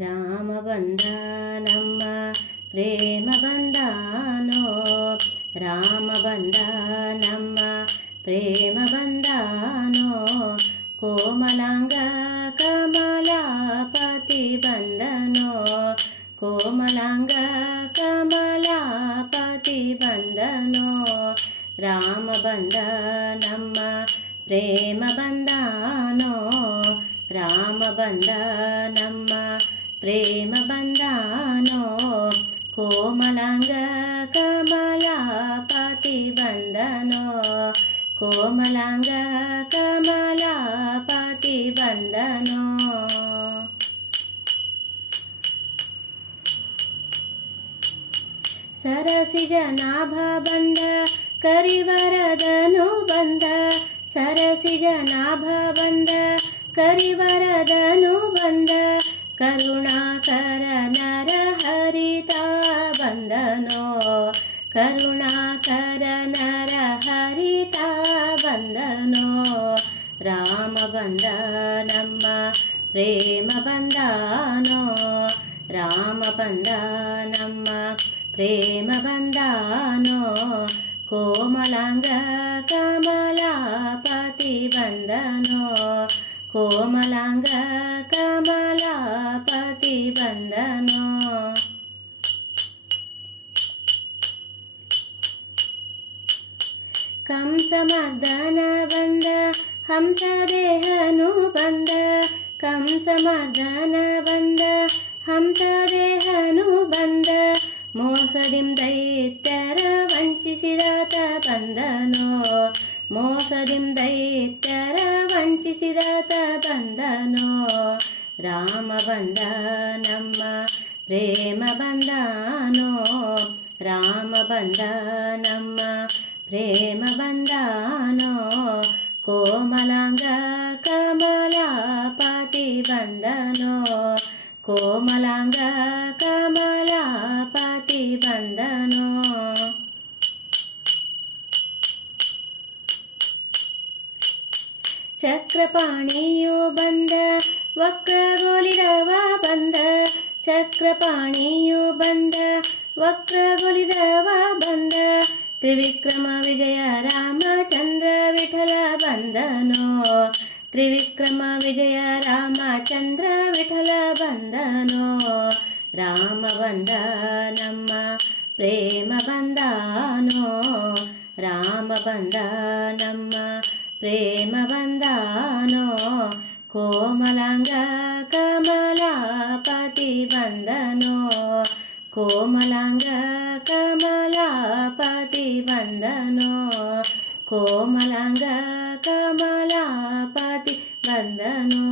ರಾಮ ಬಂದ ನಮ್ಮ ಪ್ರೇಮ ಬಂದಾನೋ, ರಾಮ ಬಂದ ನಮ್ಮ ಪ್ರೇಮ ಬಂದಾನೋ, ಕೋಮಲಾಂಗ ಕಮಲಾಪತಿ ಬಂದನೋ, ಕೋಮಲಾಂಗ ಕಮಲಾಪತಿ ಬಂದನೋ, ರಾಮ ಬಂದ ನಮ್ಮ ಪ್ರೇಮ ಬಂದಾನೋ, ರಾಮ ಬಂದ ನಮ್ಮ ಪ್ರೇಮ ಬಂದಾನೋ, ಕೋಮಲಾಂಗ ಕಮಲಾಪತಿ ಬಂದನೋ, ಕೋಮಲಾಂಗ ಕಮಲಾಪತಿ ಬಂದನೋ. ಸರಸಿಜ ನಾಭ ಬಂದ ಕರಿವರದನು ಬಂದ, ಸರಸಿಜ ನಾಭ ಬಂದ ಕರಿವರದನು ಬಂದ, ಕರುಣಾಕರ ನರ ಹರಿತ ಬಂದನೋ, ಕರುಣಾಕರ ನರ ಹರಿತ ಬಂದನೋ, ರಾಮ ಬಂದ ನಮ್ಮ ಪ್ರೇಮ ಬಂದಾನೋ, ರಾಮ ಬಂದ ನಮ್ಮ ಪ್ರೇಮ ಬಂದಾನೋ, ಕೋಮಲಾಂಗ ಕಮಲಾಪತಿ ಬಂದನೋ, ಕೋಮಲಾಂಗ ಕಮಲಾಪತಿ ಬಂದನೋ. ಕಂಸಮರ್ದನ ಬಂದ ಹಂಸದೇಹನು ಬಂದ, ಕಂಸಮರ್ದನ ಬಂದ ಹಂಸದೇಹನು ಬಂದ, ಮೋಸದಿಂ ದೈತ್ಯರ ವಂಚಿಸಿದಾತ ಬಂದನೋ, ಮೋಸದಿಂ ದೈತ್ಯರ ವಂಚಿಸಿದಾತ ಬಂದನೋ, ರಾಮ ಬಂದ ನಮ್ಮ ಪ್ರೇಮ ಬಂದಾನೋ, ರಾಮ ಬಂದ ನಮ್ಮ ಪ್ರೇಮ ಬಂದಾನೋ, ಕೋಮಲಾಂಗ ಕಮಲಾಪತಿ ಬಂದನೋ, ಕೋಮಲಾಂಗ ಕಮಲಾಪತಿ ಬಂದನೋ. ಚಕ್ರಪಾಣಿಯು ಬಂದ ವಕ್ರಗೊಲಿದವ ಬಂದ, ಚಕ್ರಪಾಣಿಯು ಬಂದ ವಕ್ರಗೊಲಿದವ ಬಂದ, ತ್ರಿವಿಕ್ರಮ ವಿಜಯ ರಾಮಚಂದ್ರ ವಿಠಲ ಬಂದನೋ, ತ್ರಿವಿಕ್ರಮ ವಿಜಯ ರಾಮಚಂದ್ರ ವಿಠಲ ಬಂದನೋ, ರಾಮ ಬಂದ ನಮ್ಮ ಪ್ರೇಮ ಬಂದಾನೋ, ರಾಮ ಬಂದ ನಮ್ಮ ಪ್ರೇಮ ಬಂದಾನೋ, ಕೋಮಲಾಂಗ ಕಮಲಾಪತಿ ಬಂದನೋ, ಕೋಮಲಾಂಗ ಕಮಲಾಪತಿ ಬಂದನೋ, ಕೋಮಲಾಂಗ ಕಮಲಾಪತಿ ಬಂದನೋ.